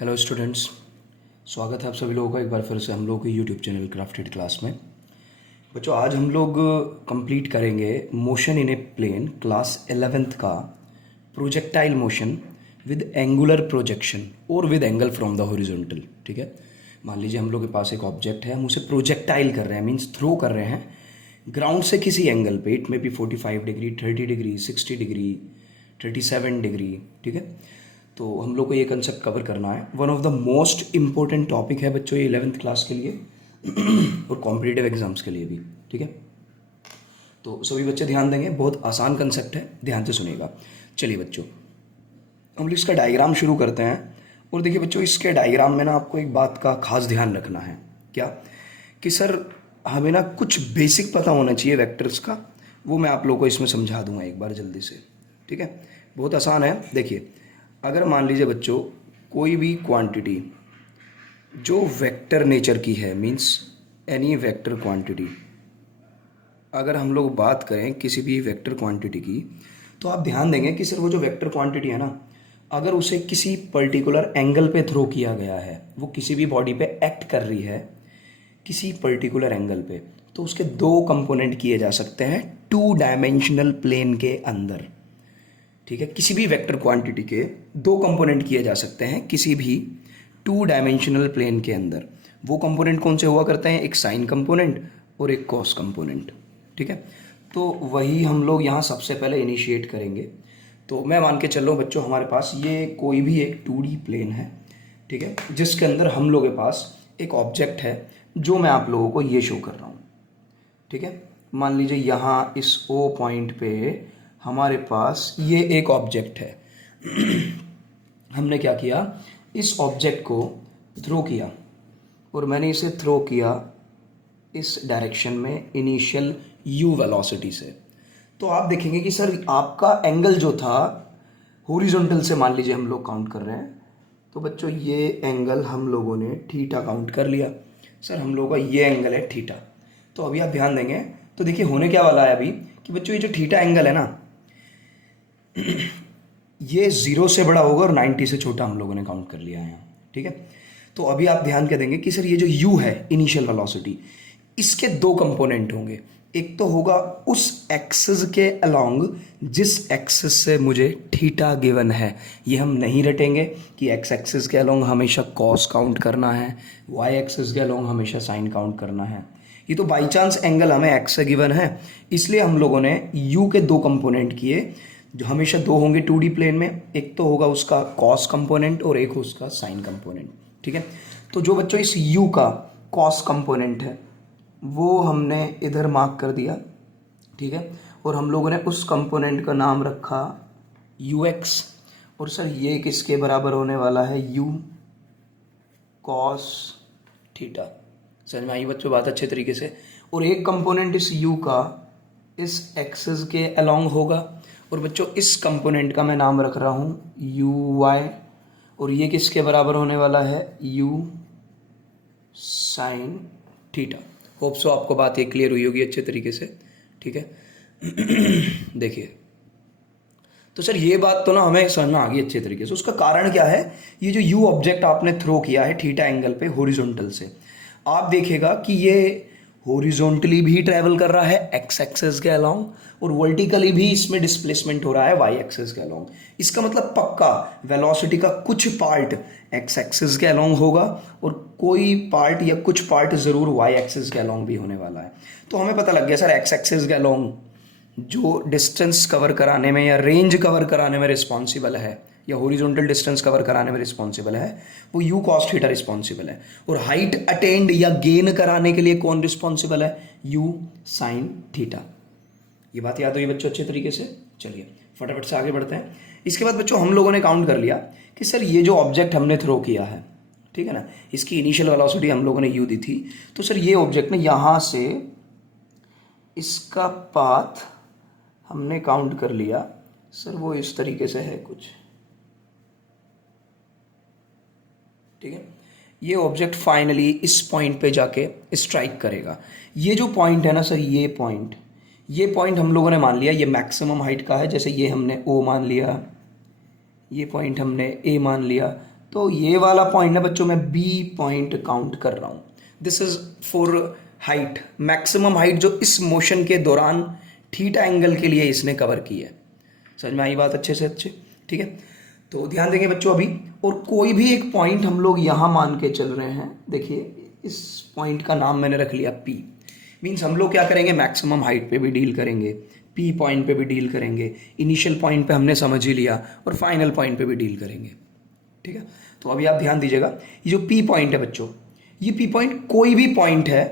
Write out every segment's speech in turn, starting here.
Hello students, स्वागत है आप सभी लोगों का एक बार फिर से हम लोग के यूट्यूब चैनल क्राफ्टेड क्लास में। बच्चों, आज हम लोग कंप्लीट करेंगे motion in a plane class 11th का projectile motion with angular projection और with angle from the horizontal. ठीक है, मान लीजिए हम लोग के पास एक ऑब्जेक्ट है, हम उसे प्रोजेक्टाइल कर रहे हैं, मीन्स थ्रो कर रहे हैं ग्राउंड से किसी एंगल पे। इट में भी 45 डिग्री, 30 डिग्री, 60 डिग्री, 37 डिग्री। ठीक है, तो हम लोग को ये कंसेप्ट कवर करना है। One of the most important topic है बच्चों ये 11th क्लास के लिए और कॉम्पिटिटिव एग्जाम्स के लिए भी। ठीक है, तो सभी बच्चे ध्यान देंगे, बहुत आसान कंसेप्ट है, ध्यान से सुनिएगा। चलिए बच्चों, हम लोग इसका डायग्राम शुरू करते हैं। और देखिए बच्चों, इसके डायग्राम में ना आपको एक बात का खास ध्यान रखना है। क्या कि सर हमें ना कुछ बेसिक पता होना चाहिए वेक्टर्स का, वो मैं आप लोगों को इसमें समझा दूंगा एक बार जल्दी से। ठीक है, बहुत आसान है। देखिए, अगर मान लीजिए बच्चों कोई भी क्वांटिटी जो वेक्टर नेचर की है, मींस एनी वेक्टर क्वांटिटी, अगर हम लोग बात करें किसी भी वेक्टर क्वांटिटी की, तो आप ध्यान देंगे कि सर वो जो वेक्टर क्वांटिटी है ना, अगर उसे किसी पर्टिकुलर एंगल पे थ्रो किया गया है, वो किसी भी बॉडी पे एक्ट कर रही है किसी पर्टिकुलर एंगल पे, तो उसके दो कंपोनेंट किए जा सकते हैं 2 डायमेंशनल प्लेन के अंदर। ठीक है, किसी भी वेक्टर क्वांटिटी के दो कंपोनेंट किए जा सकते हैं किसी भी 2 डायमेंशनल प्लेन के अंदर। वो कंपोनेंट कौन से हुआ करते हैं? एक साइन कंपोनेंट और एक कॉस कंपोनेंट। ठीक है, तो वही हम लोग यहाँ सबसे पहले इनिशिएट करेंगे। तो मैं मान के चल रहा हूँ बच्चों, हमारे पास ये कोई भी एक 2D प्लेन है। ठीक है, जिसके अंदर हम लोग के पास एक ऑब्जेक्ट है जो मैं आप लोगों को ये शो कर रहा हूँ। ठीक है, मान लीजिए यहाँ इस O पॉइंट पे हमारे पास ये एक ऑब्जेक्ट है। हमने क्या किया, इस ऑब्जेक्ट को थ्रो किया और मैंने इसे थ्रो किया इस डायरेक्शन में इनिशियल u वेलोसिटी से। तो आप देखेंगे कि सर आपका एंगल जो था हॉरिजॉन्टल से, मान लीजिए हम लोग काउंट कर रहे हैं, तो बच्चों ये एंगल हम लोगों ने थीटा काउंट कर लिया। सर हम लोगों का ये एंगल है थीटा। तो अभी आप ध्यान देंगे तो देखिए होने क्या वाला है अभी कि बच्चों ये जो थीटा एंगल है ना, ये 0 से बड़ा होगा और 90 से छोटा हम लोगों ने काउंट कर लिया है। ठीक है, तो अभी आप ध्यान क्या देंगे कि सर ये जो u है इनिशियल वेलोसिटी, इसके दो कंपोनेंट होंगे। एक तो होगा उस एक्सिस के अलोंग जिस एक्सिस से मुझे थीटा गिवन है। ये हम नहीं रटेंगे कि एक्स एक्सिस के अलोंग हमेशा कॉस काउंट करना है, वाई एक्सिस के अलोंग हमेशा साइन काउंट करना है। ये तो बाई चांस एंगल हमें एक्स से गिवन है, इसलिए हम लोगों ने u के दो कंपोनेंट किए जो हमेशा दो होंगे 2D प्लेन में। एक तो होगा उसका कॉस कंपोनेंट और एक उसका साइन कंपोनेंट। ठीक है, तो जो बच्चों इस u का कॉस कंपोनेंट है वो हमने इधर मार्क कर दिया। ठीक है, और हम लोगों ने उस कंपोनेंट का नाम रखा ux। और सर ये किसके बराबर होने वाला है? u cos theta. समझ में आई बच्चों बात अच्छे तरीके से? और एक कंपोनेंट इस u का इस एक्सिस के अलोंग होगा, और बच्चों इस कंपोनेंट का मैं नाम रख रहा हूँ uy। और ये किसके बराबर होने वाला है? u sine theta. Hope so आपको बात ये क्लियर हुई होगी अच्छे तरीके से। ठीक है, देखिए तो सर ये बात तो ना हमें समझ में आ गई अच्छे तरीके से। उसका कारण क्या है? ये जो u ऑब्जेक्ट आपने थ्रो किया है थीटा एंगल पे हॉरिजॉन्टल से, आप देखेगा कि ये हॉरिजॉन्टली भी ट्रैवल कर रहा है एक्स एक्सिस के अलोंग और वर्टिकली भी इसमें डिस्प्लेसमेंट हो रहा है वाई एक्सिस के अलोंग। इसका मतलब पक्का वेलोसिटी का कुछ पार्ट एक्स एक्सिस के अलोंग होगा और कोई पार्ट या कुछ पार्ट जरूर वाई एक्सिस के अलोंग भी होने वाला है। तो हमें पता लग गया सर एक्स एक्सिस के अलोंग जो डिस्टेंस कवर कराने में या रेंज कवर कराने में रिस्पॉन्सिबल है या हॉरिजॉन्टल डिस्टेंस कवर कराने में रिस्पॉन्सिबल है वो u cos थीटा रिस्पॉन्सिबल है। और हाइट अटेंड या गेन कराने के लिए कौन रिस्पॉन्सिबल है? u sine theta. ये बात याद हुई बच्चों अच्छे तरीके से? चलिए फटाफट से आगे बढ़ते हैं। इसके बाद बच्चों हम लोगों ने काउंट कर लिया कि सर ये जो ऑब्जेक्ट हमने थ्रो किया है, ठीक है ना, इसकी इनिशियल वेलोसिटी हम लोगों ने u दी थी। तो सर ये ऑब्जेक्ट ने यहां से इसका पाथ हमने काउंट कर लिया, सर वो इस तरीके से है कुछ। ठीक है, ये ऑब्जेक्ट फाइनली इस पॉइंट पे जाके स्ट्राइक करेगा। ये जो पॉइंट है ना सर, ये पॉइंट हम लोगों ने मान लिया ये मैक्सिमम हाइट का है। जैसे ये हमने O मान लिया, ये पॉइंट हमने A मान लिया, तो ये वाला पॉइंट है बच्चों, मैं बी पॉइंट काउंट कर रहा हूँ। This is for height, maximum height जो इस मोशन के दौरान थीटा एंगल के लिए इसने कवर की है। समझ में आई बात अच्छे से अच्छे? ठीक है, तो ध्यान देंगे बच्चों अभी। और कोई भी एक पॉइंट हम लोग यहाँ मान के चल रहे हैं, देखिए इस पॉइंट का नाम मैंने रख लिया पी। मीन्स हम लोग क्या करेंगे, मैक्सिमम हाइट पे भी डील करेंगे, पी पॉइंट पे भी डील करेंगे, इनिशियल पॉइंट पे हमने समझ ही लिया, और फाइनल पॉइंट पे भी डील करेंगे। ठीक है, तो अभी आप ध्यान दीजिएगा, ये जो पी पॉइंट है बच्चों, ये पी पॉइंट कोई भी पॉइंट है,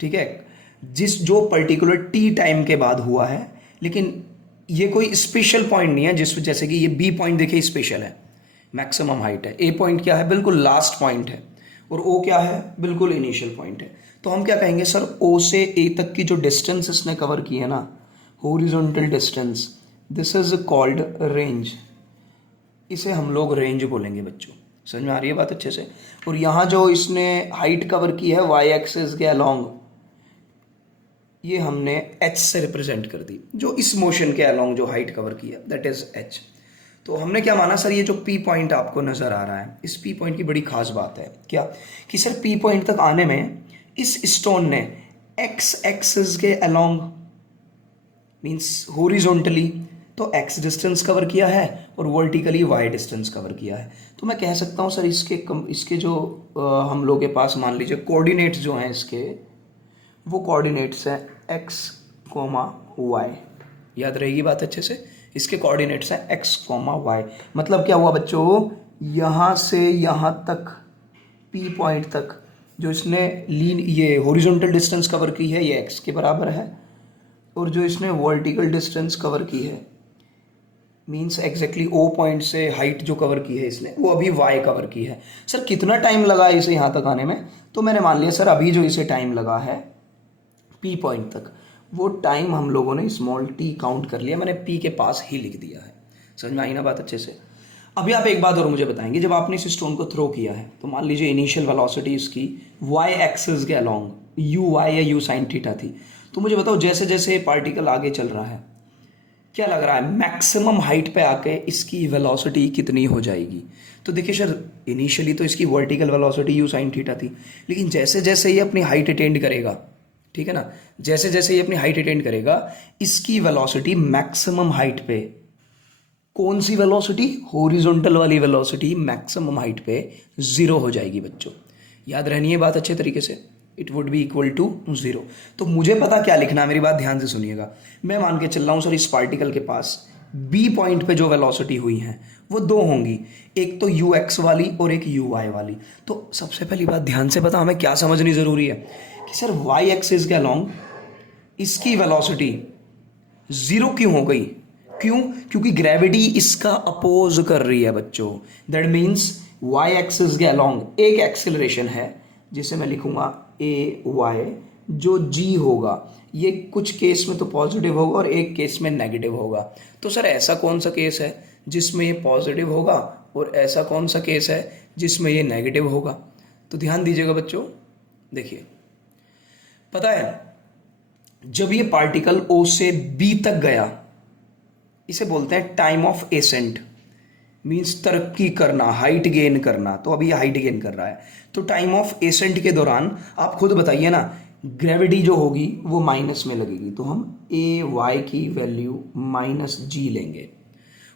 ठीक है, जो पर्टिकुलर टी टाइम के बाद हुआ है, लेकिन ये कोई स्पेशल पॉइंट नहीं है। जैसे कि ये बी पॉइंट देखिए स्पेशल है, मैक्सिमम हाइट है। ए पॉइंट क्या है, बिल्कुल लास्ट पॉइंट है, और ओ क्या है, बिल्कुल इनिशियल पॉइंट है। तो हम क्या कहेंगे सर, ओ से ए तक की जो डिस्टेंस इसने कवर की है ना, horizontal distance, this is called range. इसे हम लोग रेंज बोलेंगे बच्चों। समझ में आ रही है बात अच्छे से? और यहाँ जो इसने हाइट कवर की है वाई एक्सिस के अलोंग, ये हमने एच से रिप्रेजेंट कर दी। जो इस मोशन के अलोंग जो हाइट कवर की है दैट इज एच। तो हमने क्या माना सर, ये जो पी पॉइंट आपको नजर आ रहा है, इस पी पॉइंट की बड़ी खास बात है क्या, कि सर पी पॉइंट तक आने में इस स्टोन ने एक्स एक्सिस के अलोंग, मीन्स हॉरिजॉन्टली तो एक्स डिस्टेंस कवर किया है और वर्टिकली वाई डिस्टेंस कवर किया है। तो मैं कह सकता हूँ सर इसके जो हम लोग के पास मान लीजिए कोऑर्डिनेट्स जो हैं इसके, वो कोऑर्डिनेट्स हैं एक्स कोमा वाई। याद रहेगी बात अच्छे से? इसके कोऑर्डिनेट्स हैं एक्स कोमा वाई। मतलब क्या हुआ बच्चों, यहाँ से यहाँ तक पी पॉइंट तक जो इसने ये हॉरिजॉन्टल डिस्टेंस कवर की है ये एक्स के बराबर है, और जो इसने वर्टिकल डिस्टेंस कवर की है, मीन्स एग्जैक्टली ओ पॉइंट से हाइट जो कवर की है इसने, वो अभी वाई कवर की है। सर कितना टाइम लगा इसे यहाँ तक आने में? तो मैंने मान लिया सर अभी जो इसे टाइम लगा है पी पॉइंट तक, वो टाइम हम लोगों ने स्मॉल टी काउंट कर लिया, मैंने पी के पास ही लिख दिया है। समझ में आई ना बात अच्छे से? अभी आप एक बात और मुझे बताएंगे, जब आपने इस स्टोन को थ्रो किया है तो मान लीजिए इनिशियल वेलोसिटी इसकी वाई एक्सिस के अलोंग यू वाई या यू साइन थीटा थी, तो मुझे बताओ जैसे जैसे पार्टिकल आगे चल रहा है, क्या लग रहा है मैक्सिमम हाइट पे आके इसकी वेलोसिटी कितनी हो जाएगी? तो देखिए सर, इनिशियली तो इसकी vertical velocity you sine theta थी, लेकिन जैसे जैसे ये अपनी हाइट अटेंड करेगा, ठीक है ना, जैसे जैसे ये अपनी हाइट अटेंड करेगा, इसकी वेलोसिटी मैक्सिमम हाइट पे, कौन सी वेलोसिटी, हॉरिजॉन्टल वाली वेलोसिटी, मैक्सिमम हाइट पे 0 हो जाएगी बच्चों। याद रहनी है बात अच्छे तरीके से, it would be equal to 0। तो मुझे पता क्या लिखना है, मेरी बात ध्यान से सुनिएगा। मैं मान के चल रहा हूँ सर इस पार्टिकल के पास बी पॉइंट पे जो वेलोसिटी हुई है वो दो होंगी, एक तो यू एक्स वाली और एक यू वाई वाली। तो सबसे पहली बात ध्यान से पता हमें क्या समझनी जरूरी है कि सर वाई एक्सिस के अलोंग इसकी वेलोसिटी 0 क्यों हो गई? क्यों? क्योंकि ग्रेविटी इसका अपोज कर रही है बच्चों। दैट मीन्स वाई एक्सिस के अलोंग एक एक्सेलरेशन है जिसे मैं लिखूंगा ए वाई, जो जी होगा, ये कुछ केस में तो पॉजिटिव होगा और एक केस में नेगेटिव होगा। तो सर ऐसा कौन सा केस है जिसमें ये पॉजिटिव होगा और ऐसा कौन सा केस है जिसमें ये नेगेटिव होगा? तो ध्यान दीजिएगा बच्चों, देखिए पता है जब ये पार्टिकल ओ से बी तक गया, इसे बोलते हैं टाइम ऑफ एसेंट, मीन्स तरक्की करना, हाइट गेन करना। तो अभी ये हाइट गेन कर रहा है, तो टाइम ऑफ एसेंट के दौरान आप खुद बताइए ना, ग्रेविटी जो होगी वो माइनस में लगेगी, तो हम ए वाई की वैल्यू माइनस जी लेंगे।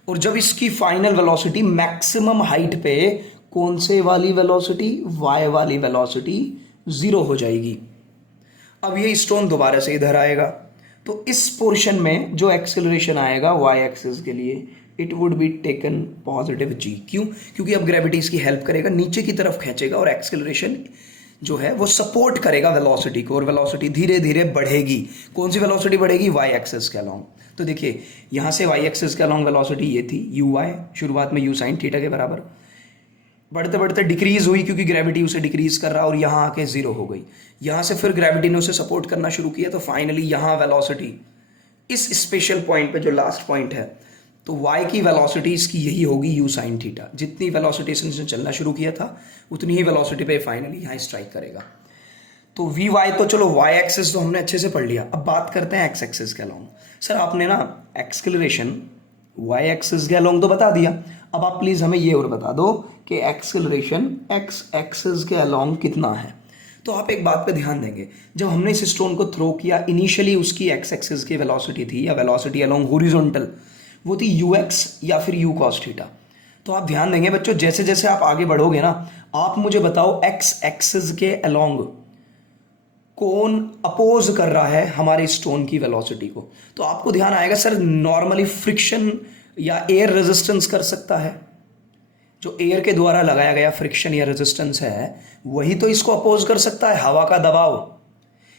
और जब इसकी फाइनल वेलोसिटी मैक्सिमम हाइट पे, कौन से वाली वेलोसिटी, वाई वाली वेलोसिटी 0 हो जाएगी। अब ये स्टोन दोबारा से इधर आएगा, तो इस पोर्शन में जो एक्सेलरेशन आएगा वाई एक्सिस के लिए, it would be taken positive g. क्यों? क्योंकि अब ग्रेविटी इसकी हेल्प करेगा, नीचे की तरफ खींचेगा, और एक्सेलरेशन जो है वो सपोर्ट करेगा वेलोसिटी को, और वेलोसिटी धीरे धीरे बढ़ेगी। कौन सी वेलोसिटी बढ़ेगी? वाई एक्सिस के अलोंग। तो देखिए यहाँ से वाई एक्सिस के अलोंग वेलोसिटी ये थी यू वाई, शुरुआत में यू साइन थीटा के बराबर, बढ़ते बढ़ते डिक्रीज हुई क्योंकि ग्रेविटी उसे डिक्रीज कर रहा, और यहाँ आके 0 हो गई। यहाँ से फिर ग्रेविटी ने उसे सपोर्ट करना शुरू किया, तो फाइनली यहाँ वेलोसिटी इस स्पेशल पॉइंट पे जो लास्ट पॉइंट है, तो y की वेलोसिटी इसकी यही होगी u साइन थीटा। जितनी वेलोसिटी से इसने चलना शुरू किया था उतनी ही वेलोसिटी पे फाइनली यहाँ स्ट्राइक करेगा। तो वी वाई तो चलो y एक्सिस तो हमने अच्छे से पढ़ लिया, अब बात करते हैं x एक्सिस के अलोंग। सर आपने ना एक्सेलरेशन y एक्सिस के अलोंग तो बता दिया, अब आप प्लीज़ हमें ये और बता दो कि एक्सेलरेशन एक्स एक्सिस के अलोंग कितना है। तो आप एक बात पे ध्यान देंगे, जब हमने इस स्टोन को थ्रो किया इनिशियली उसकी एक्स एक्सिस की वेलोसिटी थी या वेलोसिटी अलोंग हॉरिजॉन्टल, वो थी यू एक्स या फिर यू कॉस थीटा। तो आप ध्यान देंगे बच्चों, जैसे जैसे आप आगे बढ़ोगे ना, आप मुझे बताओ एक्स एक्सिस के अलोंग कौन अपोज कर रहा है हमारे स्टोन की वेलोसिटी को। तो आपको ध्यान आएगा सर नॉर्मली फ्रिक्शन या एयर रेजिस्टेंस कर सकता है, जो एयर के द्वारा लगाया गया फ्रिक्शन या रेजिस्टेंस है वही तो इसको अपोज कर सकता है, हवा का दबाव।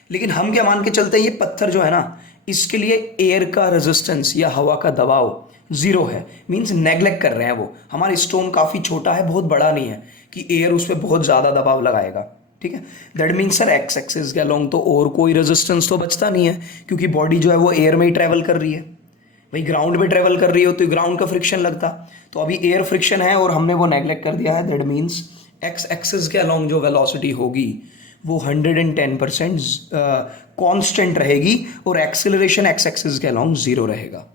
लेकिन हम क्या मान के चलते हैं, ये पत्थर जो है ना इसके लिए एयर का रेजिस्टेंस या हवा का दबाव जीरो है, मींस नेग्लेक्ट कर रहे हैं वो। हमारा स्टोन काफी छोटा है, बहुत बड़ा नहीं है कि एयर उस पर बहुत ज्यादा दबाव लगाएगा, ठीक है। That means sir x axis के अलोंग तो और कोई रेजिस्टेंस तो बचता नहीं है, क्योंकि बॉडी जो है वो एयर में ही ट्रेवल कर रही है। भाई ग्राउंड में ट्रेवल कर रही हो तो ग्राउंड का फ्रिक्शन लगता, तो अभी एयर फ्रिक्शन है और हमने वो नेग्लेक्ट कर दिया है। दैट मीन्स एक्स एक्सिस के अलोंग जो वेलोसिटी होगी वो 110% कांस्टेंट रहेगी और एक्सेलरेशन एक्स एक्सिस के अलोंग जीरो रहेगा।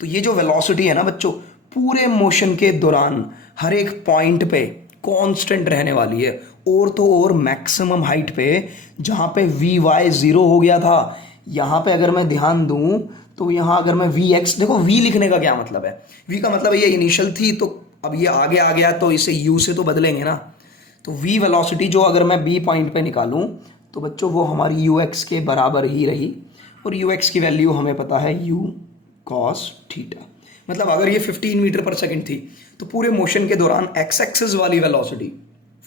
तो ये जो वेलोसिटी है ना बच्चों, पूरे मोशन के दौरान हर एक पॉइंट पे कांस्टेंट रहने वाली है, और तो और मैक्सिमम हाइट पे जहां पे वी वाई जीरो हो गया था, यहां पे अगर मैं ध्यान दूं तो यहां अगर मैं वी एक्स, देखो वी लिखने का क्या मतलब है, वी का मतलब ये इनिशियल थी तो अब ये आगे आ गया तो इसे यू से तो बदलेंगे ना। तो वी वेलोसिटी जो अगर मैं बी पॉइंट पे निकालूं तो बच्चों वो हमारी यू एक्स के बराबर ही रही, और यू एक्स की वैल्यू हमें पता है यू कॉस थीटा। मतलब अगर ये 15 मीटर पर सेकंड थी तो पूरे मोशन के दौरान एक्स एक्सिस वाली वेलोसिटी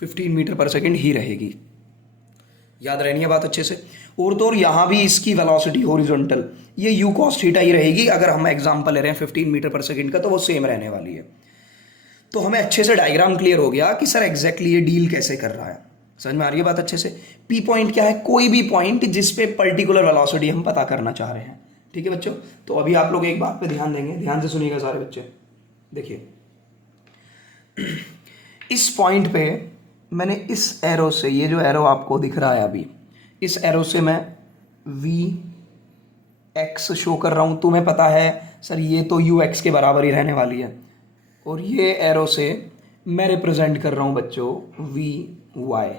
15 मीटर पर सेकंड ही रहेगी। याद रहनी है बात अच्छे से। और तो और यहां भी इसकी वेलोसिटी हॉरिजॉन्टल ये यू कॉस थीटा ही रहेगी। अगर हम एग्जांपल ले रहे हैं 15 मीटर पर सेकंड का तो वो सेम रहने वाली है। तो हमें अच्छे से डायग्राम क्लियर हो गया कि सर एग्जैक्टली ये डील कैसे कर रहा है। समझ में आ रही है बात अच्छे से। पी पॉइंट क्या है, कोई भी पॉइंट जिस पे पर्टिकुलर वेलोसिटी हम पता करना चाह रहे हैं, ठीक है बच्चों। तो अभी आप लोग एक बात पे ध्यान देंगे, ध्यान से सुनिएगा सारे बच्चे। देखिए इस पॉइंट पे मैंने इस एरो से, ये जो एरो आपको दिख रहा है अभी, इस एरो से मैं वी एक्स शो कर रहा हूं। तुम्हें पता है सर ये तो यू एक्स के बराबर ही रहने वाली है, और ये एरो से मैं रिप्रेजेंट कर रहा हूं बच्चों वी वाई,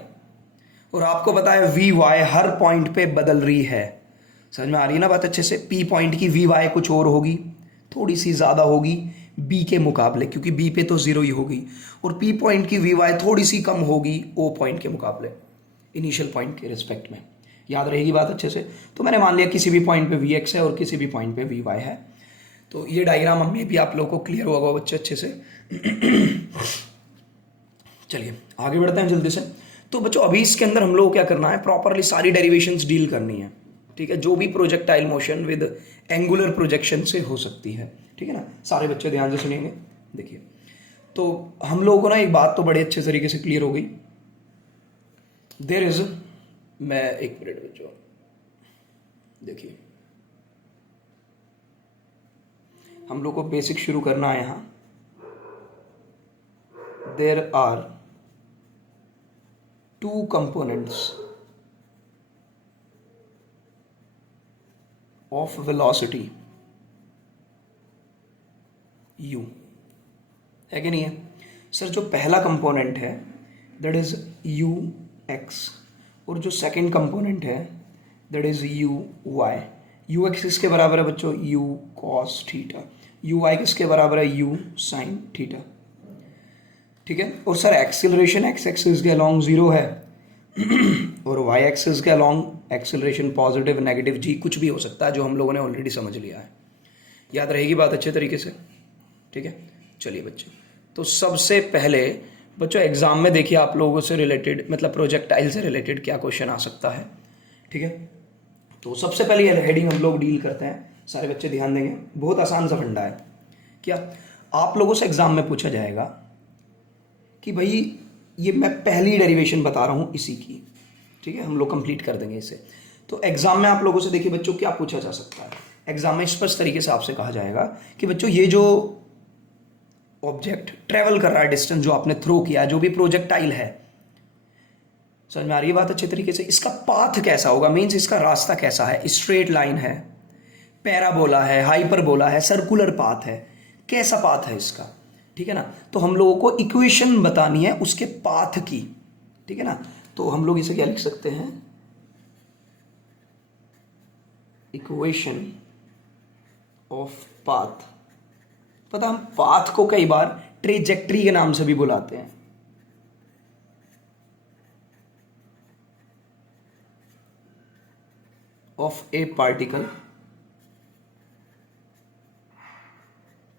और आपको पता है वी वाई हर पॉइंट पे बदल रही है। समझ में आ रही है ना बात अच्छे से। पी पॉइंट की वी वाई कुछ और होगी, थोड़ी सी ज़्यादा होगी बी के मुकाबले, क्योंकि बी पे तो ज़ीरो ही होगी, और पी पॉइंट की वी वाई थोड़ी सी कम होगी ओ पॉइंट के मुकाबले, इनिशियल पॉइंट के रिस्पेक्ट में। याद रहेगी बात अच्छे से। तो मैंने मान लिया किसी भी पॉइंट पे वी एक्स है और किसी भी पॉइंट पे वी वाई है। तो ये डायग्राम में भी आप लोगों को क्लियर होगा बच्चे अच्छे से। चलिए आगे बढ़ते हैं जल्दी से। तो बच्चों अभी इसके अंदर हम लोगों को क्या करना है, प्रॉपरली सारी डेरिवेशंस डील करनी है, ठीक है। जो भी projectile motion with angular projection से हो सकती है, ठीक है ना। सारे बच्चे ध्यान से सुनिएंगे। देखिए तो हम लोगों को ना एक बात तो बड़े अच्छे तरीके से क्लियर हो गई। देयर इज, मैं एक मिनट बच्चों, देखिए हम लोग को बेसिक शुरू करना है यहां। There are two components of velocity u, है कि नहीं है सर। जो पहला कंपोनेंट है दैट इज यू एक्स, और जो सेकंड कंपोनेंट है that is u y. U x किसके बराबर है बच्चों, u cos theta. U y किसके बराबर है, यू साइन थीटा, ठीक है। और सर एक्सेलरेशन एक्स एक्सिस के अलोंग जीरो है और वाई एक्सिस के along acceleration positive negative g कुछ भी हो सकता है, जो हम लोगों ने ऑलरेडी समझ लिया है। याद रहेगी बात अच्छे तरीके से, ठीक है। चलिए बच्चे, तो सबसे पहले बच्चों एग्जाम में देखिए आप लोगों से रिलेटेड, मतलब प्रोजेक्टाइल से रिलेटेड क्या क्वेश्चन आ सकता है, ठीक है। तो सबसे पहले ये हेडिंग हम लोग डील करते हैं, सारे बच्चे ध्यान देंगे। बहुत आसान सा फंडा है। क्या आप लोगों से एग्जाम में पूछा जाएगा कि भाई ये मैं पहली डेरिवेशन बता रहा हूं इसी की, ठीक है। हम लोग कंप्लीट कर देंगे इसे। तो एग्जाम में आप लोगों से देखिए बच्चों क्या पूछा जा सकता है। एग्जाम में स्पष्ट तरीके से आपसे कहा जाएगा कि बच्चों ये जो ऑब्जेक्ट ट्रेवल कर रहा है, डिस्टेंस जो आपने थ्रो किया, जो भी प्रोजेक्टाइल है, समझ में आ रही है बात अच्छे तरीके से। इसका पाथ कैसा होगा, मीन्स इसका रास्ता कैसा है, स्ट्रेट लाइन है, पैराबोला है, हाइपरबोला है, सर्कुलर पाथ है, कैसा पाथ है इसका, ठीक है ना। तो हम लोगों को इक्वेशन बतानी है उसके पाथ की, ठीक है ना। तो हम लोग इसे क्या लिख सकते हैं, इक्वेशन ऑफ पाथ। पता, हम पाथ को कई बार ट्रेजेक्ट्री के नाम से भी बुलाते हैं। ऑफ ए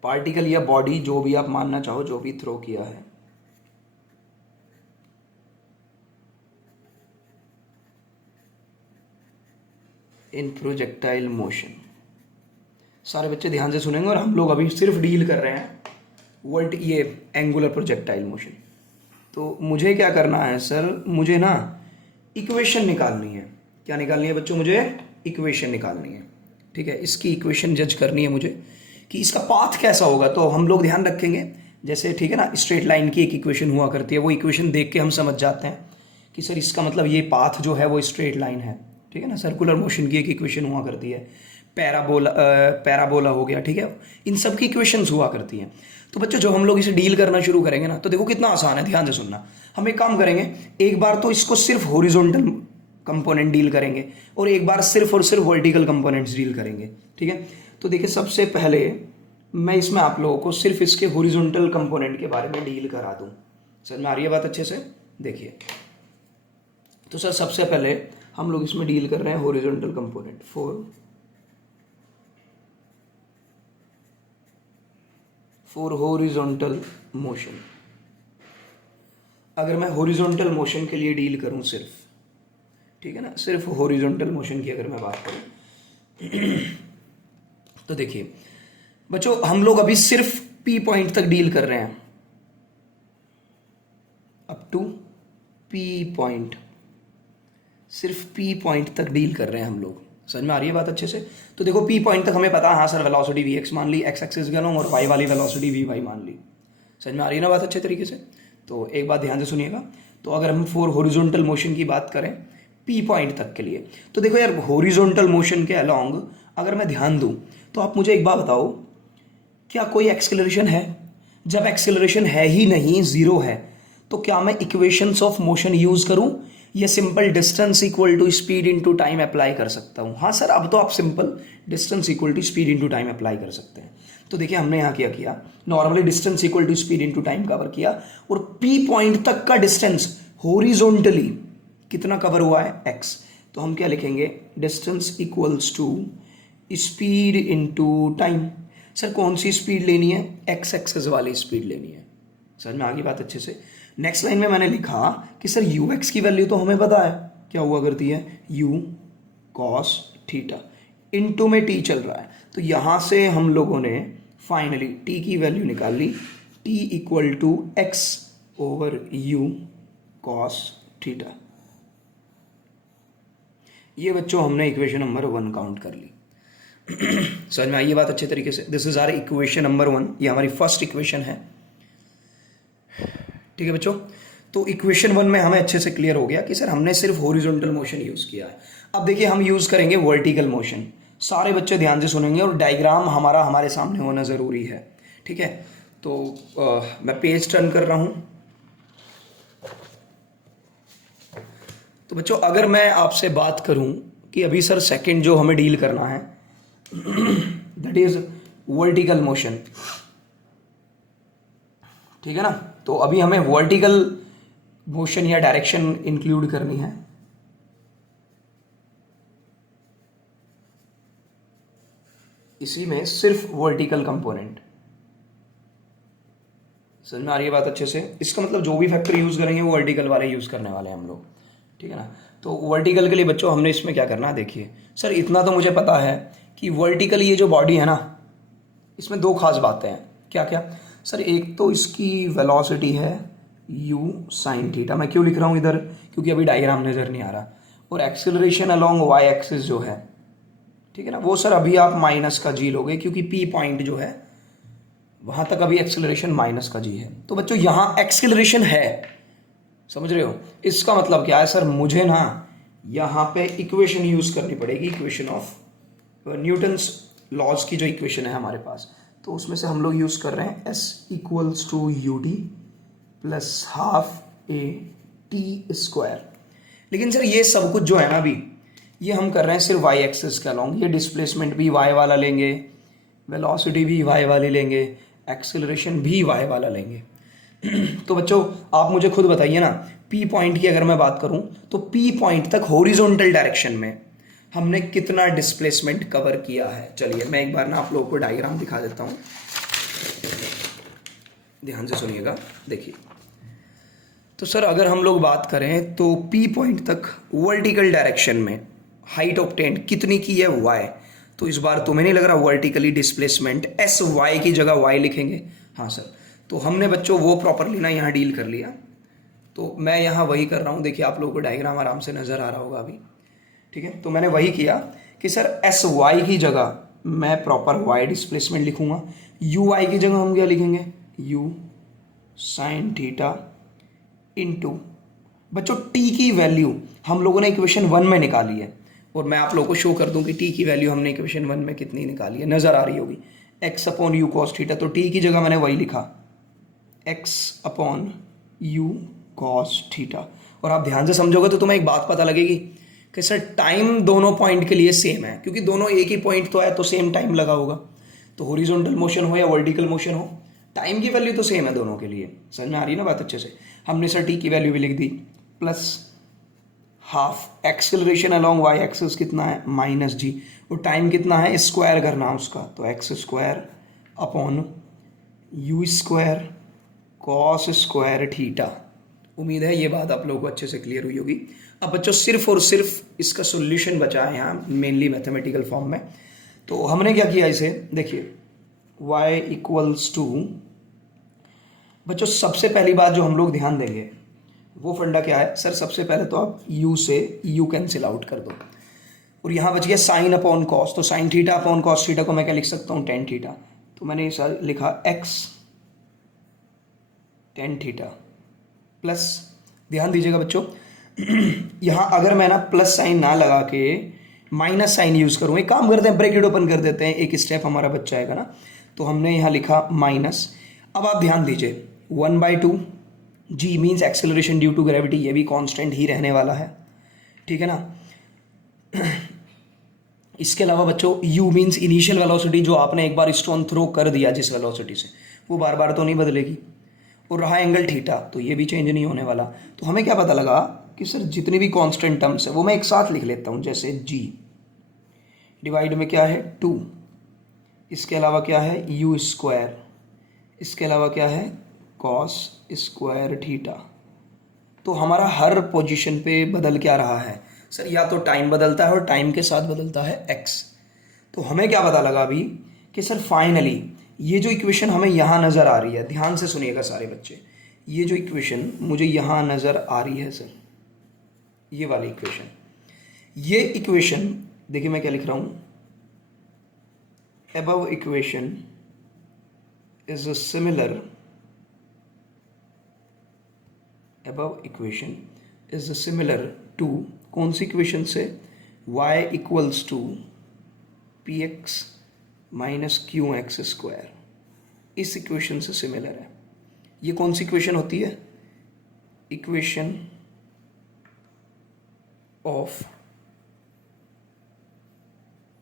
पार्टिकल या बॉडी, जो भी आप मानना चाहो, जो भी थ्रो किया है, इन प्रोजेक्टाइल मोशन। सारे बच्चे ध्यान से सुनेंगे, और हम लोग अभी सिर्फ डील कर रहे हैं ये एंगुलर प्रोजेक्टाइल मोशन। तो मुझे क्या करना है सर, मुझे ना इक्वेशन निकालनी है। क्या निकालनी है बच्चों, मुझे इक्वेशन निकालनी है, ठीक है। इसकी इक्वेशन जज करनी है मुझे कि इसका पाथ कैसा होगा। तो हम लोग ध्यान रखेंगे, जैसे ठीक है ना, स्ट्रेट लाइन की एक इक्वेशन हुआ करती है, वो इक्वेशन देख के हम समझ जाते हैं कि सर इसका मतलब ये पाथ जो है वो स्ट्रेट लाइन है, ठीक है ना। सर्कुलर मोशन की एक इक्वेशन हुआ करती है, पैराबोला हो गया, ठीक है। इन सब की इक्वेशंस हुआ करती हैं। तो बच्चों जब हम लोग इसे डील करना शुरू करेंगे ना, तो देखो कितना आसान है, ध्यान से सुनना। हम एक काम करेंगे, एक बार तो इसको सिर्फ हॉरिजॉन्टल कंपोनेंट डील करेंगे, और एक बार सिर्फ और सिर्फ वर्टिकल कंपोनेंट्स डील करेंगे, ठीक है। तो देखिए, सबसे पहले मैं इसमें आप लोगों को सिर्फ इसके हॉरिजॉन्टल कंपोनेंट के बारे में डील करा दूं। समझ में आ रही है बात अच्छे से? देखिए, तो सर सबसे पहले हम लोग इसमें डील कर रहे हैं horizontal component for horizontal motion. अगर मैं हॉरिजॉन्टल मोशन के लिए डील करूं सिर्फ, ठीक है ना, सिर्फ हॉरिजॉन्टल मोशन की अगर मैं बात करूं तो देखिए बच्चों, हम लोग अभी सिर्फ पी पॉइंट तक डील कर रहे हैं, अप टू पी पॉइंट, सिर्फ पी पॉइंट तक डील कर रहे हैं हम लोग। समझ में आ रही है बात अच्छे से? तो देखो पी पॉइंट तक हमें पता है, हाँ सर वेलोसिटी वी एक्स मान ली, एक्स एक्सिस के अलॉन्ग, और वाई वाली वेलोसिटी वी वाई मान ली। समझ में आ रही है ना बात अच्छे तरीके से? तो एक बात ध्यान से सुनिएगा, तो अगर हम फॉर हॉरिजॉन्टल मोशन की बात करें पी पॉइंट तक के लिए, तो देखो यार, हॉरिजॉन्टल मोशन के अलॉन्ग अगर मैं ध्यान दूं, तो आप मुझे एक बात बताओ, क्या कोई एक्सेलरेशन है? जब एक्सेलरेशन है ही नहीं, जीरो है, तो क्या मैं इक्वेशंस ऑफ मोशन यूज करूं, या simple distance equal to speed into time apply कर सकता हूं? हाँ सर, अब तो आप simple distance equal to speed into time apply कर सकते हैं। तो देखिए हमने यहाँ क्या किया, normally distance equal to speed into time cover किया, और पी पॉइंट तक का डिस्टेंस हॉरिजॉन्टली कितना कवर हुआ है, एक्स। तो हम क्या लिखेंगे, distance equals to speed into time. Sir कौन सी स्पीड लेनी है, एक्स एक्सेस वाली स्पीड लेनी है। समझ में आ गई बात अच्छे से? नेक्स्ट लाइन में मैंने लिखा कि सर यू एक्स की वैल्यू तो हमें पता है क्या हुआ करती है, यू कॉस थीटा, इनटू में टी चल रहा है, तो यहां से हम लोगों ने फाइनली टी की वैल्यू निकाल ली, t equal to x over u cos theta. ये बच्चों हमने इक्वेशन नंबर 1 काउंट कर ली। समझ में आई ये बात अच्छे तरीके से? This is our equation number 1, ये हमारी फर्स्ट इक्वेशन है, ठीक है बच्चों। तो इक्वेशन 1 में हमें अच्छे से क्लियर हो गया कि सर हमने सिर्फ हॉरिजॉन्टल मोशन यूज किया है। अब देखिए हम यूज करेंगे वर्टिकल मोशन। सारे बच्चे ध्यान से सुनेंगे, और डायग्राम हमारे सामने होना जरूरी है, ठीक है। तो मैं पेज टर्न कर रहा हूं। तो बच्चों अगर मैं आपसे बात करूं कि अभी सर सेकंड जो हमें डील करना है दैट इज वर्टिकल मोशन, ठीक है ना। तो अभी हमें वर्टिकल मोशन या डायरेक्शन इंक्लूड करनी है। इसी में सिर्फ वर्टिकल कंपोनेंट। समझ में आ रही है बात अच्छे से? इसका मतलब जो भी फैक्टर यूज करेंगे वो वर्टिकल वाले यूज करने वाले हैं हम लोग, ठीक है ना। तो वर्टिकल के लिए बच्चों हमने इसमें क्या करना है, देखिए सर इतना तो मुझे पता है कि वर्टिकल ये जो बॉडी है ना, इसमें दो खास बातें हैं। क्या क्या सर? एक तो इसकी वेलोसिटी है u साइन थीटा, मैं क्यों लिख रहा हूँ इधर, क्योंकि अभी डायग्राम नजर नहीं आ रहा, और एक्सेलरेशन अलोंग y एक्सिस जो है, ठीक है ना, वो सर अभी आप माइनस का जी लोगे, क्योंकि p पॉइंट जो है वहां तक अभी एक्सेलरेशन माइनस का जी है। तो बच्चों यहाँ एक्सेलरेशन है, समझ रहे हो? इसका मतलब क्या है सर, मुझे ना यहाँ पे इक्वेशन यूज करनी पड़ेगी, इक्वेशन ऑफ न्यूटन्स लॉज की जो इक्वेशन है हमारे पास, तो उसमें से हम लोग यूज़ कर रहे हैं s equals to u d plus half a t square. लेकिन सर ये सब कुछ जो है ना अभी, ये हम कर रहे हैं सिर्फ वाई एक्सिस के अलॉन्ग। ये डिस्प्लेसमेंट भी वाई वाला लेंगे, वेलोसिटी भी वाई वाली लेंगे, एक्सेलरेशन भी वाई वाला लेंगे। तो बच्चों आप मुझे खुद बताइए ना, पी पॉइंट की अगर मैं बात करूं तो पी पॉइंट तक हॉरिजॉन्टल डायरेक्शन में हमने कितना डिस्प्लेसमेंट कवर किया है। चलिए मैं एक बार ना आप लोगों को डायग्राम दिखा देता हूं, ध्यान से सुनिएगा। देखिए तो सर अगर हम लोग बात करें तो पी पॉइंट तक वर्टिकल डायरेक्शन में हाइट ऑब्टेन कितनी की है, वाई। तो इस बार तुम्हें नहीं लग रहा वर्टिकली डिस्प्लेसमेंट एस वाई की जगह वाई लिखेंगे? हाँ सर, तो हमने बच्चों वो प्रॉपरली ना यहाँ डील कर लिया। तो मैं यहाँ वही कर रहा हूँ, देखिए आप लोगों को डायग्राम आराम से नज़र आ रहा होगा अभी, ठीक है। तो मैंने वही किया कि सर एस वाई की जगह मैं प्रॉपर वाई डिस्प्लेसमेंट लिखूंगा, यू वाई की जगह हम क्या लिखेंगे, यू साइन थीटा इनटू बच्चों टी की वैल्यू हम लोगों ने इक्वेशन 1 में निकाली है, और मैं आप लोगों को शो कर दूं कि टी की वैल्यू हमने इक्वेशन 1 में कितनी निकाली है, नज़र आ रही होगी, x upon you cos theta. तो टी की जगह मैंने वही लिखा, x upon you cos theta. और आप ध्यान से समझोगे तो तुम्हें एक बात पता लगेगी कि सर टाइम दोनों पॉइंट के लिए सेम है, क्योंकि दोनों एक ही पॉइंट तो है तो सेम टाइम लगा होगा। तो हॉरिजॉन्टल मोशन हो या वर्टिकल मोशन हो, टाइम की वैल्यू तो सेम है दोनों के लिए। समझ में आ रही है ना बात अच्छे से? हमने सर टी की वैल्यू भी लिख दी, plus half acceleration along Y axis कितना है, माइनस जी, और टाइम कितना है, स्क्वायर करना उसका, तो x square upon you square cos square theta. उम्मीद है ये बात आप लोगों को अच्छे से क्लियर हुई होगी। अब बच्चों सिर्फ और सिर्फ इसका सॉल्यूशन बचा है यहाँ मेनली मैथमेटिकल फॉर्म में। तो हमने क्या किया इसे, देखिए y इक्वल्स टू, बच्चों सबसे पहली बात जो हम लोग ध्यान देंगे वो फंडा क्या है सर, सबसे पहले तो आप u से u कैंसिल आउट कर दो, और यहाँ बच गया साइन अपॉन कॉस। तो sine theta upon cos theta को मैं क्या लिख सकता हूँ, टेन थीटा। तो मैंने सर लिखा x टेन थीटा प्लस, ध्यान दीजिएगा बच्चों यहाँ अगर मैं ना प्लस साइन ना लगा के माइनस साइन यूज करूँ, एक काम करते हैं ब्रैकेट ओपन कर देते हैं, एक स्टेप हमारा बच जाएगा ना। तो हमने यहाँ लिखा माइनस। अब आप ध्यान दीजिए 1/2 g means acceleration due to gravity, ये भी कांस्टेंट ही रहने वाला है, ठीक है ना। इसके अलावा बच्चों u मीन्स इनिशियल वेलोसिटी, जो आपने एक बार स्टोन थ्रो कर दिया जिस वेलोसिटी से, वो बार बार तो नहीं बदलेगी। और रहा एंगल थीटा, तो ये भी चेंज नहीं होने वाला। तो हमें क्या पता लगा कि सर जितनी भी कांस्टेंट टर्म्स है वो मैं एक साथ लिख लेता हूँ, जैसे g डिवाइड में क्या है 2, इसके अलावा क्या है यू स्क्वायर, इसके अलावा क्या है कॉस स्क्वायर थीटा। तो हमारा हर पोजीशन पे बदल क्या रहा है सर, या तो टाइम बदलता है और टाइम के साथ बदलता है x। तो हमें क्या पता लगा अभी कि सर फाइनली ये जो इक्वेशन हमें यहाँ नज़र आ रही है, ध्यान से सुनिएगा सारे बच्चे, ये जो इक्वेशन मुझे यहाँ नज़र आ रही है सर, ये वाली इक्वेशन, ये इक्वेशन देखिए मैं क्या लिख रहा हूँ, above equation is similar, above equation is similar to कौन सी इक्वेशन से, y equals to p x minus q x square, इस इक्वेशन से सिमिलर है। ये कौन सी इक्वेशन होती है, इक्वेशन ऑफ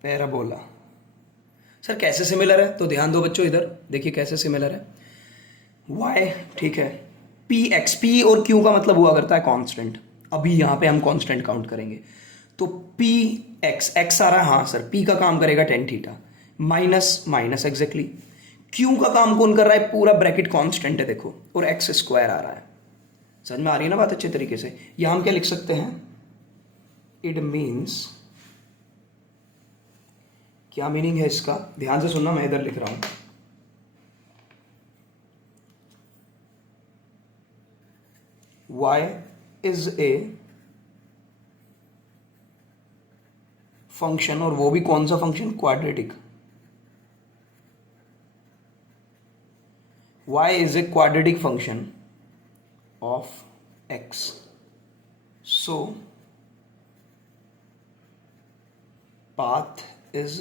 पैराबोला। सर कैसे सिमिलर है, तो ध्यान दो बच्चों इधर देखिए कैसे सिमिलर है, y ठीक है, पी एक्स, पी और क्यू का मतलब हुआ करता है कांस्टेंट, अभी यहाँ पे हम कांस्टेंट काउंट करेंगे। तो पी एक्स, एक्स आ रहा है हाँ सर, पी का काम करेगा tan theta, minus minus exactly, Q का काम कौन कर रहा है, पूरा ब्रैकेट कांस्टेंट है देखो, और एक्स स्क्वायर आ रहा है। समझ में आ रही है ना बात अच्छे तरीके से? यहाँ हम क्या लिख सकते हैं, इट मीन्स, क्या मीनिंग है इसका, ध्यान से सुनना, मैं इधर लिख रहा हूं, y इज ए फंक्शन, और वो भी कौन सा function, quadratic. y is a quadratic function of x, so path is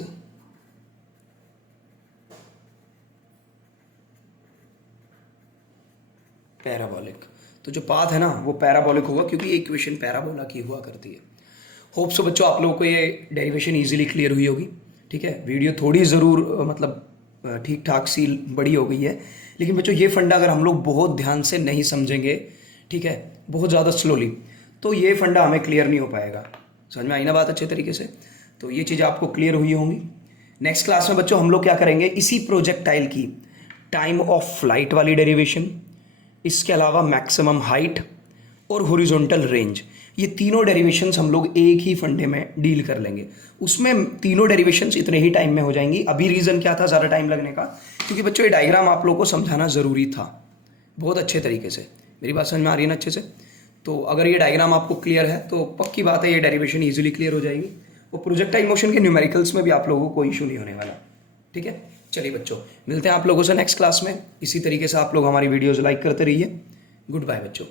parabolic. तो जो पाथ है ना वो पैराबोलिक होगा क्योंकि ये इक्वेशन पैराबोला की हुआ करती है। होप सो बच्चों आप लोगों को ये डेरिवेशन इजीली क्लियर हुई होगी। ठीक है, वीडियो थोड़ी ज़रूर मतलब ठीक ठाक सी बड़ी हो गई है, लेकिन बच्चों ये फंडा अगर हम लोग बहुत ध्यान से नहीं समझेंगे, ठीक है, बहुत ज़्यादा स्लोली, तो ये फंडा हमें क्लियर नहीं हो पाएगा। समझ में आई ना बात अच्छे तरीके से? तो ये चीज़ आपको क्लियर हुई होंगी। नेक्स्ट क्लास में बच्चों हम लोग क्या करेंगे, इसी प्रोजेक्टाइल की टाइम ऑफ फ्लाइट वाली डेरिवेशन, इसके अलावा मैक्सिमम हाइट और हॉरिजॉन्टल रेंज, ये तीनों डेरिवेशंस हम लोग एक ही फंडे में डील कर लेंगे। उसमें तीनों डेरिवेशंस इतने ही टाइम में हो जाएंगी। अभी रीज़न क्या था ज़्यादा टाइम लगने का, क्योंकि बच्चों ये डायग्राम आप लोगों को समझाना ज़रूरी था बहुत अच्छे तरीके से। मेरी बात समझ में आ रही है ना अच्छे से? तो अगर ये डायग्राम आपको क्लियर है तो पक्की बात है ये डेरिवेशन ईजिली क्लियर हो जाएगी, और प्रोजेक्टाइल मोशन के न्यूमेरिकल्स में भी आप लोगों को कोई इशू नहीं होने वाला। ठीक है, चलिए बच्चों मिलते हैं आप लोगों से नेक्स्ट क्लास में। इसी तरीके से आप लोग हमारी वीडियोज़ लाइक करते रहिए। गुड बाय बच्चों।